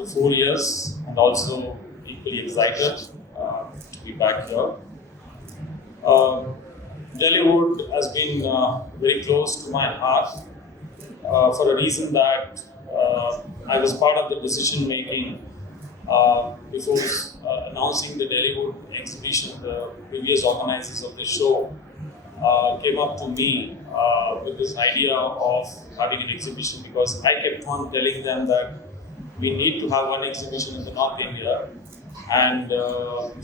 after 4 years, and also equally excited to be back here. Delhiwood has been very close to my heart for a reason that I was part of the decision making before announcing the Delhiwood exhibition. The previous organizers of the show came up to me with this idea of having an exhibition, because I kept on telling them that we need to have one exhibition in the North India, and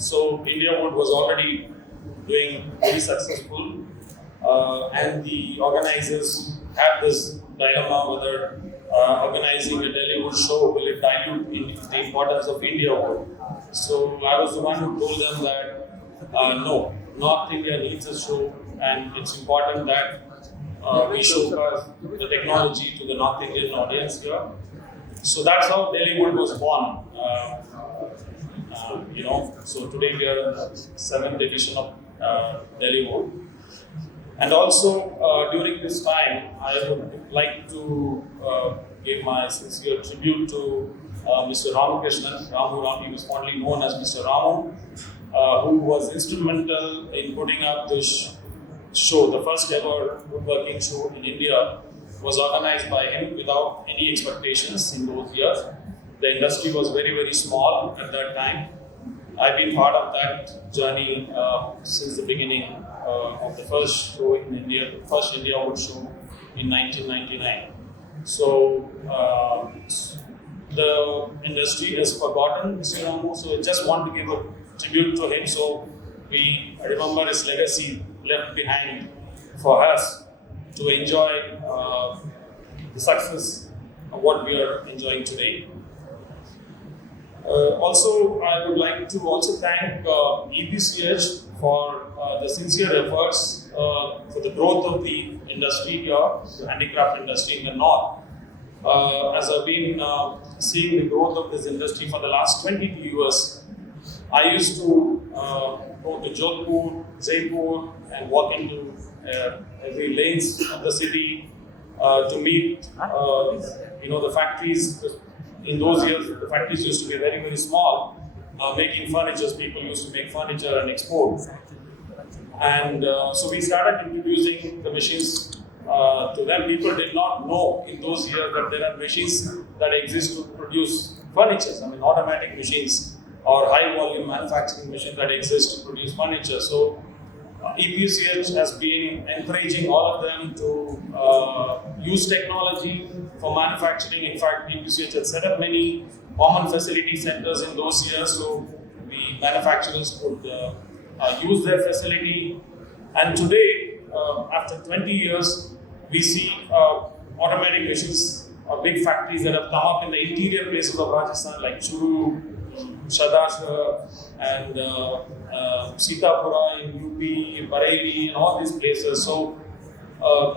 so Indiawood was already doing very successful, and the organizers had this dilemma whether organizing a Delhiwood show will it dilute the importance of Indiawood. So I was the one who told them that no, North India needs a show, and it's important that we show the technology to the North Indian audience here. So that's how Delhiwood was born. So today we are in the 7th edition of Delhiwood. And also during this time, I would like to give my sincere tribute to Mr. Ramakrishnan. He was fondly known as Mr. Ramu, who was instrumental in putting up this show. The first ever woodworking show in India was organized by him without any expectations in those years. The industry was very, very small at that time. I've been part of that journey since the beginning of the first show in India, the first Indiawood show in 1999. So the industry has forgotten Mr. Ramu, so I just want to give a tribute to him. So we remember his legacy left behind for us to enjoy the success of what we are enjoying today. Also, I would like to also thank EPCH for the sincere efforts for the growth of the industry here, the handicraft industry in the north. As I've been seeing the growth of this industry for the last 22 years, I used to go to Jodhpur, Jaipur, and walk into every lanes of the city to meet, the factories. In those years, the factories used to be very, very small, making furniture. People used to make furniture and export. And so we started introducing the machines to them. People did not know in those years that there are machines that exist to produce furniture. Automatic machines or high volume manufacturing machines that exist to produce furniture. So EPCH has been encouraging all of them to use technology for manufacturing. In fact, EPCH has set up many common facility centers in those years, so the manufacturers could use their facility. And today, after 20 years, we see automatic machines, big factories that have come up in the interior places of Rajasthan, like Churu, Shadashar, and Sitapura in UP, Bareilly, and all these places. So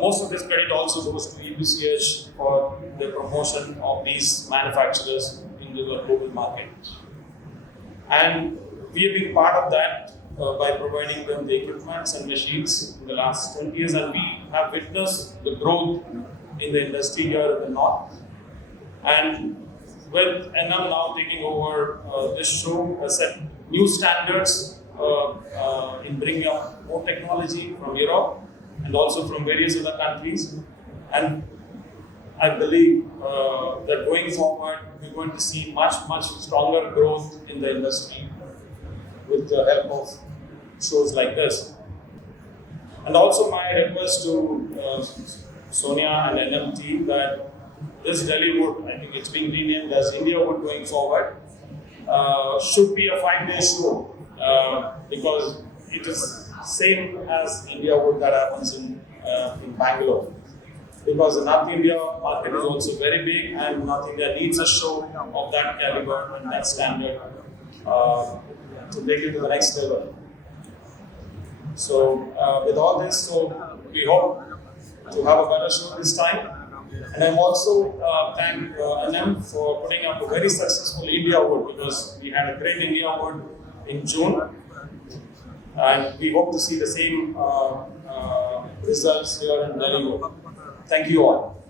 most of this credit also goes to EPCH for the promotion of these manufacturers into the global market. And we have been part of that by providing them the equipments and machines in the last 20 years, and we have witnessed the growth in the industry here in the north. And with NM now taking over this show, has set new standards in bringing up more technology from Europe and also from various other countries. And I believe that going forward, we're going to see much, much stronger growth in the industry with the help of shows like this. And also my request to Sonia and NMT that this Delhiwood, I think it's being renamed as Indiawood going forward, should be a 5-day show because it is same as Indiawood that happens in Bangalore. Because the North India market is also very big, and North India needs a show of that caliber and that standard to take it to the next level. So with all this, so we hope to have a better show this time. And I'm also thank NM for putting up a very successful Indiawood, because we had a great Indiawood in June, and we hope to see the same results here in Delhiwood. Thank you all.